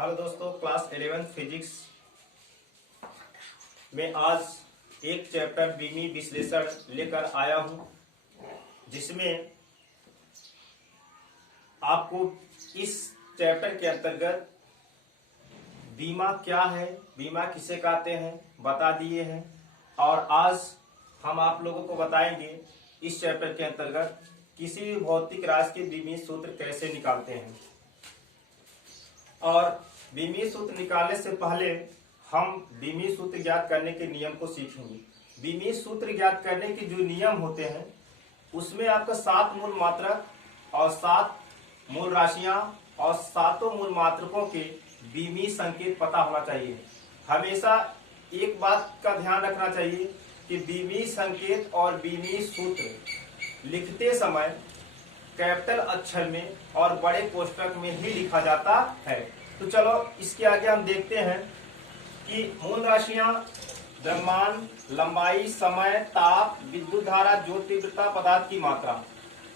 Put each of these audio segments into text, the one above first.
Hello दोस्तों, class 11 physics में आज एक चैप्टर बीमी विश्लेषण लेकर आया हूं, जिसमें आपको इस चैप्टर के अंतर्गत बीमा क्या है, बीमा किसे कहते हैं बता दिए हैं। और आज हम आप लोगों को बताएंगे इस चैप्टर के अंतर्गत किसी भी भौतिक राशि के बीमी सूत्र कैसे निकालते हैं। और बीमी सूत्र निकालने से पहले हम बीमी सूत्र ज्ञात करने के नियम को सीखेंगे। बीमी सूत्र ज्ञात करने के जो नियम होते हैं उसमें आपका 7 मूल मात्रक और 7 मूल राशियां और 7 मूल मात्रकों के बीमी संकेत पता होना चाहिए। हमेशा एक बात का ध्यान रखना चाहिए कि बीमी संकेत और बीमी सूत्र लिखते समय कैपिटल अक्षर में और बड़े कोष्ठक में ही लिखा जाता है। तो चलो इसके आगे हम देखते हैं कि मूल राशियां द्रव्यमान, लंबाई, समय, ताप, विद्युत धारा, ज्योत तीव्रता, पदार्थ की मात्रा।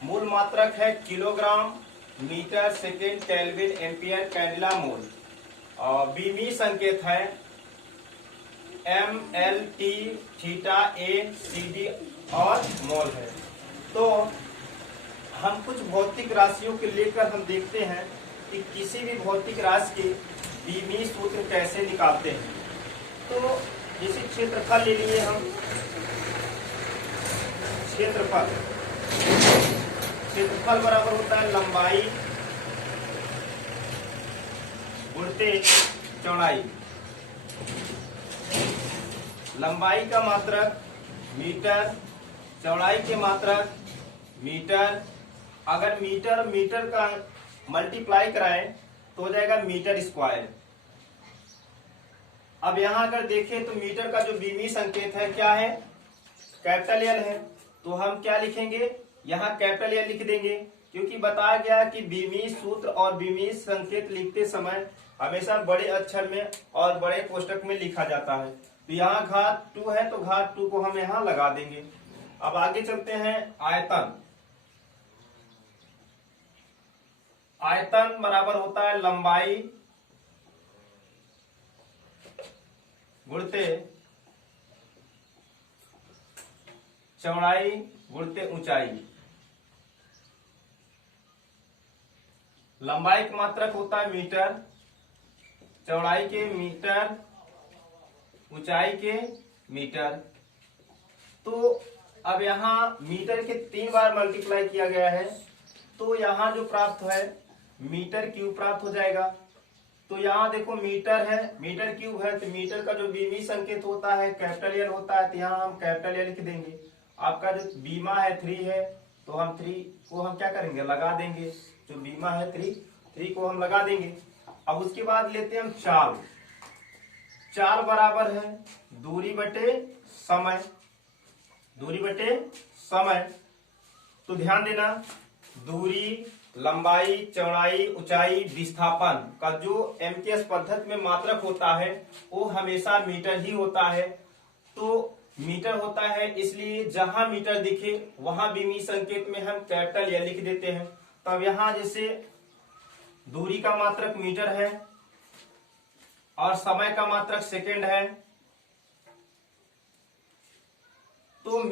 मूल मात्रक है kilogram, metre, second, kelvin, ampere, candela, mole. और बीमी संकेत है M, L, T, theta, A, C, D और मोल है। तो हम कुछ भौतिक राशियों के लेकर हम देखते हैं कि किसी भी भौतिक राशि के बीमी सूत्र कैसे निकालते हैं। तो जैसे क्षेत्रफल ले लिए हम, क्षेत्रफल बराबर होता है लंबाई गुणित चौड़ाई। लंबाई का मात्रक मीटर, चौड़ाई के मात्रक मीटर। अगर मीटर का मल्टीप्लाई कराएं तो हो जाएगा मीटर स्क्वायर। अब यहां अगर देखें तो मीटर का जो बीमी संकेत है क्या है, कैपिटल एल है। तो हम क्या लिखेंगे, यहां कैपिटल एल लिख देंगे, क्योंकि बताया गया कि बीमी सूत्र और बीमी संकेत लिखते समय हमेशा बड़े अक्षर में और बड़े कोष्ठक में लिखा जाता है। तो यहाँ घात 2 है तो घात 2 को हम यहाँ लगा देंगे। अब आगे चलते हैं। आयतन बराबर होता है लंबाई गुणित चौड़ाई गुणित ऊंचाई। लंबाई का मात्रक होता है मीटर, चौड़ाई के मीटर, ऊंचाई के मीटर। तो अब यहाँ मीटर के 3 बार मल्टीप्लाई किया गया है, तो यहाँ जो प्राप्त है मीटर क्यूब प्राप्त हो जाएगा। तो यहाँ देखो मीटर है, मीटर क्यूब है, तो मीटर का जो बीमी संकेत होता है कैपिटल एल होता है, तो यहाँ हम कैपिटल एल लिख देंगे। आपका जो बीमा है 3 है, तो हम 3 को हम क्या करेंगे, लगा देंगे। जो बीमा है 3 को हम लगा देंगे। अब उसके बाद लेते हैं हम चाल बराबर है दूरी बटे समय। तो ध्यान देना, दूरी, लंबाई, चौड़ाई, ऊंचाई, विस्थापन का जो एमकेएस पद्धति में मात्रक होता है वो हमेशा मीटर ही होता है। तो मीटर होता है, इसलिए जहां मीटर दिखे वहां बीमी संकेत में हम कैपिटल एल लिख देते हैं। तो अब यहां जैसे दूरी का मात्रक मीटर है और समय का मात्रक सेकेंड है, तो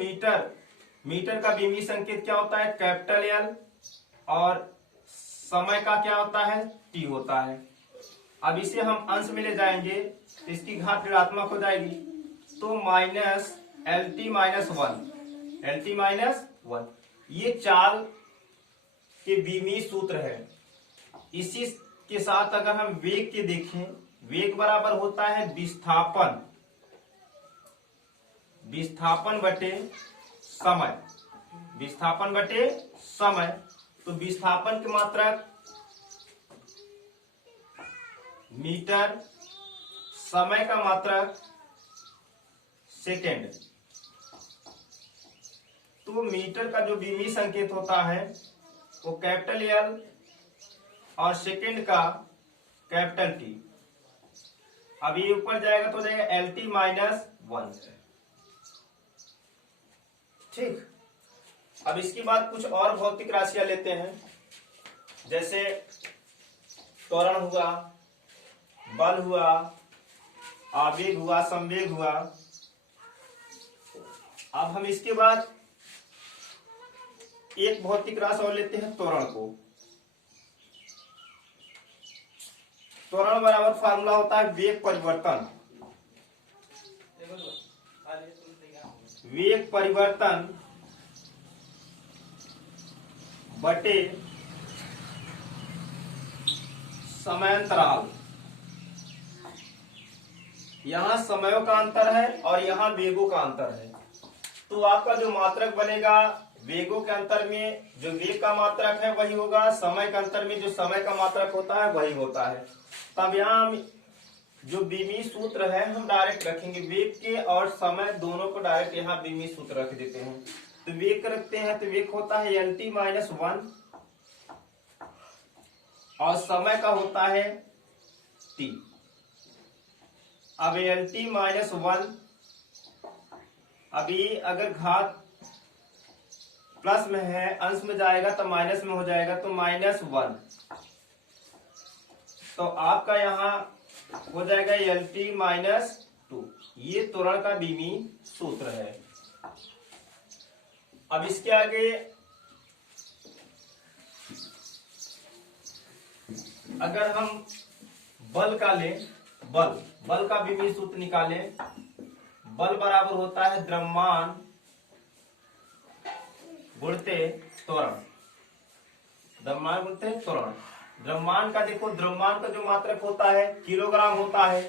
मीटर का बीमी संकेत क्या होता है, कैपिटल एल, और समय का क्या होता है, टी होता है। अब इसे हम अंश में ले जाएंगे तो इसकी घात ऋणात्मक हो जाएगी, तो माइनस LT माइनस 1। ये चाल के बीमी सूत्र है। इसी के साथ अगर हम वेग के देखें, वेग बराबर होता है विस्थापन बटे समय। तो विस्थापन की मात्रक मीटर, समय का मात्रक सेकेंड। तो मीटर का जो बीमी संकेत होता है वो कैपिटल एल और सेकेंड का कैपिटल टी। अब ये ऊपर जाएगा तो जाएगा LT माइनस 1। ठीक। अब इसके बाद कुछ और भौतिक राशियां लेते हैं, जैसे त्वरण हुआ, बल हुआ, आवेग हुआ, संवेग हुआ। अब हम इसके बाद एक भौतिक राशि और लेते हैं, त्वरण को। त्वरण बराबर फार्मूला होता है वेग परिवर्तन। वेग परिवर्तन बटे समयांतराल। यहां समयों का अंतर है और यहां वेगों का अंतर है, तो आपका जो मात्रक बनेगा वेगों के अंतर में जो वेग का मात्रक है वही होगा, समय के अंतर में जो समय का मात्रक होता है वही होता है। तब यहाँ हम जो बीमी सूत्र है हम डायरेक्ट रखेंगे, वेग के और समय दोनों को डायरेक्ट यहाँ बीमी सूत्र रख देते हैं। तो वेग रखते हैं तो वेग होता है LT-1 और समय का होता है T। अब LT-1 अभी अगर घात प्लस में है, अंश में जाएगा तो माइनस में हो जाएगा, तो -1। तो आपका यहाँ हो जाएगा LT-2। ये त्वरण का बीमी सूत्र है। अब इसके आगे अगर हम बल का लें, बल का बीमी सूत्र निकालें, बल बराबर होता है द्रव्यमान गुणित त्वरण। द्रव्यमान गुणित त्वरण। द्रव्यमान का देखो, द्रव्यमान का जो मात्रक होता है किलोग्राम होता है,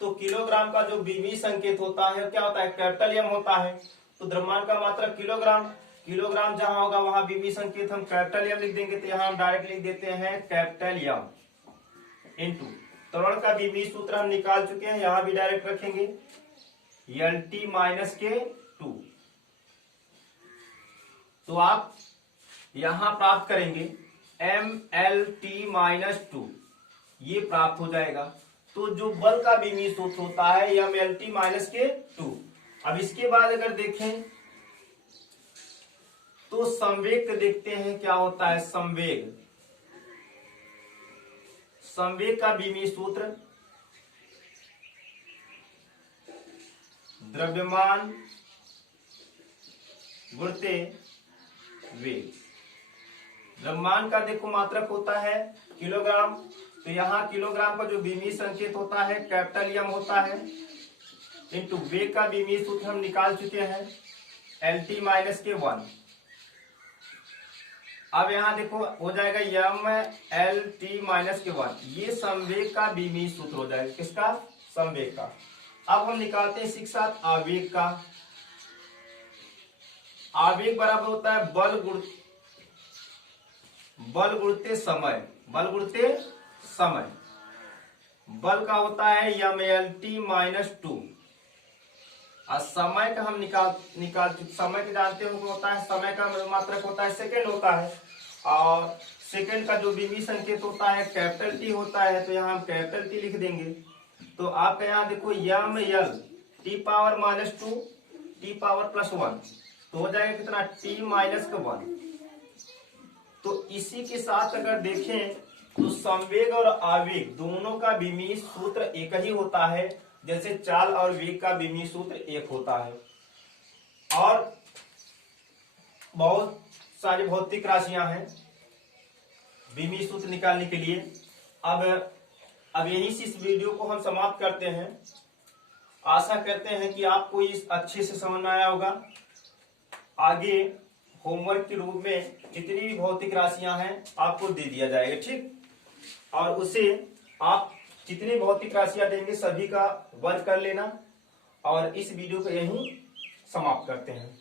तो किलोग्राम का जो बीमी संकेत होता है क्या होता है, कैपिटल एम होता है। तो द्रव्यमान का मात्रक किलोग्राम, किलोग्राम जहां होगा वहां बीमी संकेत हम कैपिटल एम लिख देंगे, तो यहां हम डायरेक्ट लिख देते हैं कैपिटल एम इंटू त्वरण का बीमी सूत्र हम निकाल चुके हैं, यहां भी डायरेक्ट रखेंगे LT-2। तो आप यहां प्राप्त करेंगे MLT-2, ये प्राप्त हो जाएगा। तो जो बल का बीमी सूत्र होता है MLT-2। अब इसके बाद अगर देखें तो संवेग देखते हैं क्या होता है। संवेग, संवेग का बीमी सूत्र द्रव्यमान गुणित वेग। द्रव्यमान का देखो मात्रक होता है किलोग्राम, तो यहाँ किलोग्राम का जो बीमी संकेत होता है कैपिटल एम होता है, इंटू वेग का बीमी सूत्र हम निकाल चुके हैं LT-1। अब यहाँ देखो हो जाएगा MLT-1, ये संवेग का बीमी सूत्र हो जाएगा। किसका, संवेग का। अब हम निकालते हैं इसी के साथ आवेग का। आवेग बराबर होता है बल गुणित समय। बल गुणित समय, बल का होता है MLT-2 और समय का हम निकाल समय के जानते हो होता है, समय का मात्रक होता है सेकंड होता है, और सेकंड का जो बीमी संकेत होता है कैपिटल T होता है, तो यहाँ हम कैपिटल T लिख देंगे। तो आपका यहाँ देखो ML T⁻², T⁻+1, तो हो जाएगा कितना T-1। तो इसी के साथ अगर देखें तो संवेग और आवेग दोनों का बीमी सूत्र एक ही होता है, जैसे चाल और वेग का बीमी सूत्र एक होता है। और बहुत सारी भौतिक राशियां हैं बीमी सूत्र निकालने के लिए। अब यहीं से इस वीडियो को हम समाप्त करते हैं। आशा करते हैं कि आपको इस अच्छे से समझ में आया होगा। आगे होमवर्क के रूप में जितनी भी भौतिक राशियां हैं आपको दे दिया जाएगा, ठीक। और उसे आप जितनी भौतिक राशियां देंगे सभी का वर्क कर लेना। और इस वीडियो को यहीं समाप्त करते हैं।